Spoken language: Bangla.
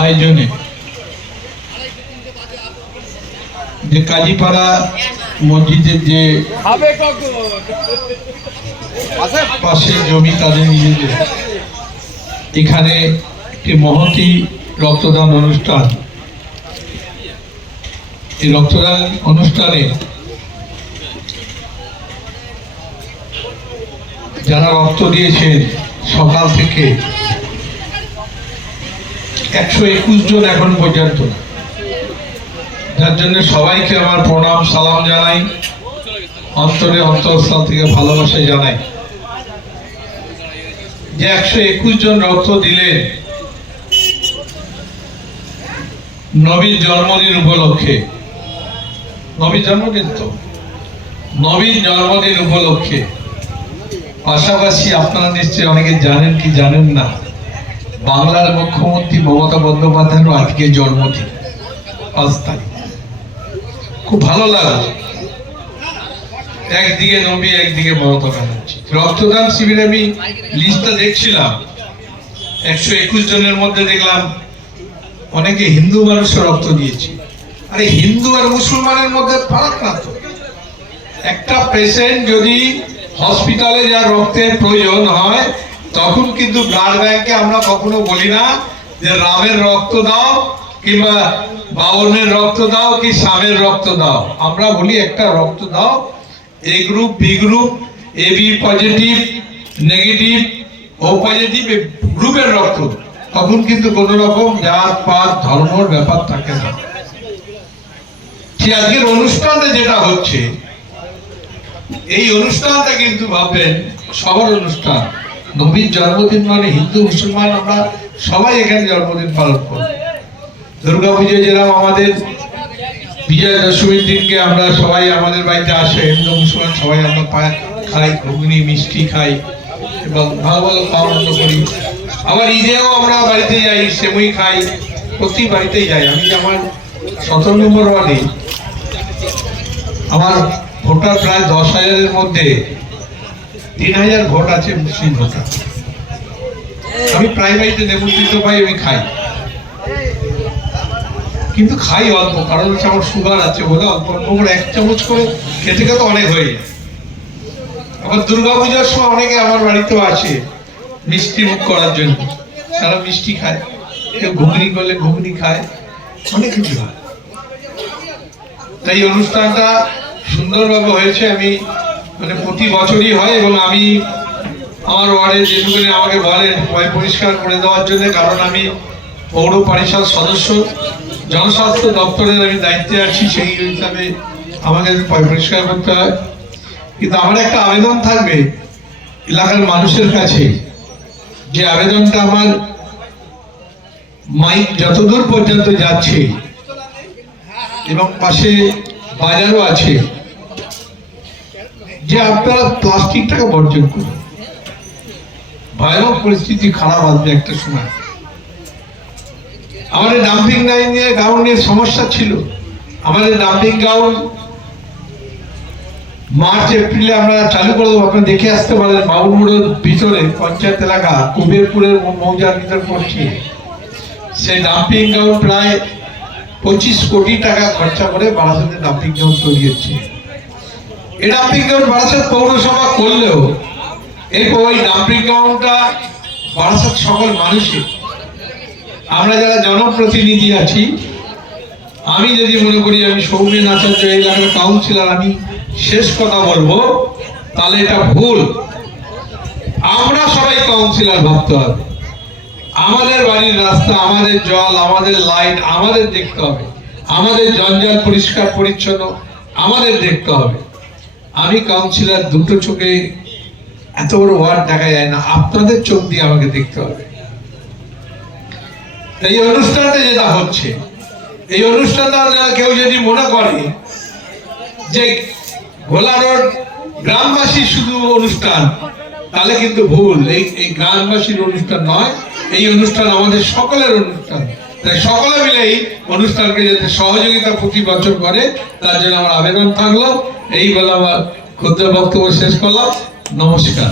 আয়োজনে যে কাজীপাড়া মসজিদের যে পাশে জমি তাদের নিজেদের এখানে একটি মহতী রক্তদান অনুষ্ঠান। এই রক্তদান অনুষ্ঠানে যারা রক্ত দিয়েছেন সকাল থেকে 121 জন এখন পর্যন্ত, যার জন্য সবাইকে আমার প্রণাম সালাম জানাই, অন্তরে অন্তঃস্থল থেকে ভালোবাসা জানাই। যে 121 জন রক্ত দিলেন নবীর জন্মদিন উপলক্ষে, নবীর জন্মদিন তো নবীর জন্মদিন উপলক্ষে। পাশাপাশি আপনারা নিশ্চয়ই অনেকে জানেন কি জানেন না, বাংলার মুখ্যমন্ত্রী মমতা বন্দ্যোপাধ্যায়েরও আজকে জন্মদিন, 5 তারিখ। খুব ভালো লাগলো, একদিকে নবী একদিকে মমতা ব্যানার্জি। রক্তদান শিবিরে আমি লিস্টটা দেখছিলাম, 121 জনের মধ্যে দেখলাম অনেকে হিন্দু মানুষও রক্ত দিয়েছে। আরে হিন্দু আর মুসলমানের মধ্যে ফারাক না তো। একটা পেশেন্ট যদি হসপিটালে যা রক্তের প্রয়োজন হয় তখন কিন্তু ব্লাড ব্যাংকে আমরা কখনো বলি না যে রামের রক্ত দাও কিংবা বাউনের রক্ত দাও কি শামের রক্ত দাও। আমরা বলি একটা রক্ত দাও, এ group, B group, A B positive, negative, O positive গ্রুপের রক্ত। তখন কিন্তু কোন রকম জাত পাত ধর্মের ব্যাপার থাকে না। আজকের অনুষ্ঠানে যেটা হচ্ছে, এই অনুষ্ঠানটা কিন্তু ভাববেন সবার অনুষ্ঠান। নবীর জন্মদিন মানে হিন্দু মুসলমান আমরা সবাই এখানে জন্মদিন পালন করি। দুর্গাপুজো যেরকম আমাদের বিজয়া দশমীর দিনকে আমরা সবাই আমাদের বাড়িতে আসে, হিন্দু মুসলমান সবাই আমরা খাই, ঘুগনি মিষ্টি খাই এবং ভালো ভালো খাওয়া আনন্দ করি। আবার ঈদেও আমরা বাড়িতে যাই, সেমুই খাই, প্রতি বাড়িতেই যাই। আমি আমার 17 নম্বর ওয়ার্ডে আমার ভোটার প্রায় 10,000-এর মধ্যে 3,000 ভোট আছে মুসলিম ভোটার। আমি প্রাইমারিতে নেমন্ত্রিত পাই, আমি খাই, কিন্তু খাই অল্প, কারণ হচ্ছে আমার সুগার আছে বলে অল্প অল্প করে 1 চামচ করে খেতে খেতে অনেক হয়ে যায়। আবার দুর্গাপূজার সময় অনেকে আমার বাড়িতেও আসে মিষ্টি মুখ করার জন্য, তারা মিষ্টি খায়, কেউ ঘুগনি করলে ঘুগনি খায়, অনেক কিছু হয়। তাই অনুষ্ঠানটা সুন্দরভাবে হয়েছে। আমি মানে প্রতি বছরই হয় এবং আমি আমার ওয়ার্ডে যেটুকু আমাকে বলেন পরিষ্কার করে দেওয়ার জন্য, কারণ আমি পৌর পরিষদ সদস্য, জনস্বাস্থ্য দপ্তরের আমি দায়িত্বে আছি, সেই হিসাবে আমাকে পরিষ্কার করতে হয়। কিন্তু আমার একটা আবেদন থাকবে এলাকার মানুষের কাছে, যে আবেদনটা আমার মাইক যতদূর পর্যন্ত যাচ্ছে এবং পাশে বাজারও আছে, যে আপনারা প্লাস্টিকটাকে বর্জন করুন। ভয়ানক পরিস্থিতি খারাপ আসবে একটা সময়। আমাদের ডাম্পিং গ্রাউন্ড নিয়ে সমস্যা ছিল। আমাদের ডাম্পিং গ্রাউন্ড মার্চ এপ্রিলে আমরা চালু করে দেবো, আপনারা দেখে আসতে পারেন। বাবুরমোড়ের ভিতরে পঞ্চায়েত এলাকা কুবেরপুরের মৌজার ভিতর পড়ছে। সেই ডাম্পিং গ্রাউন্ড প্রায় 25 কোটি টাকা খরচা করে বারাসাতে ডাম্পিং গ্রাউন্ড তৈরি হচ্ছে। এই ডাম্পিং গ্রাউন্ড বারাসাত পৌরসভা করলেও এরপর ওই ডাম্পিং গ্রাউন্ডটা বারাসাত সকল মানুষের, আমরা যারা জনপ্রতিনিধি আছি, আমি যদি মনে করি আমি সৌমেন আচার্য এলাকার কাউন্সিলর, আমি শেষ কথা বলবো, তাহলে এটা ভুল। আমরা সবাই কাউন্সিলর ভাবতে হবে। আমাদের বাড়ির রাস্তা, আমাদের জল, আমাদের লাইট আমাদের দেখতে হবে, আমাদের জঞ্জাল পরিষ্কার পরিচ্ছন্ন আমাদের দেখতে হবে। আমি কাউন্সিলর, দুটো চোখে এত বড় ওয়ার্ড দেখা যায় না, আপনাদের চোখ দিয়ে আমাকে দেখতে হবে। এই অনুষ্ঠানটা যেটা হচ্ছে, এই অনুষ্ঠানটা কেউ যদি মনে করে যে ভোলা রোড গ্রামবাসী শুধু অনুষ্ঠান, তাহলে কিন্তু ভুল। এই গ্রামবাসীর অনুষ্ঠান নয়, এই অনুষ্ঠান আমাদের সকলের অনুষ্ঠান। তাই সকলে মিলে এই অনুষ্ঠানকে যাতে সহযোগিতা প্রতি বছর করে, তার জন্য আমার আবেদন থাকলো। এই বলে আমার ক্ষুদ্র বক্তব্য শেষ করলাম। নমস্কার।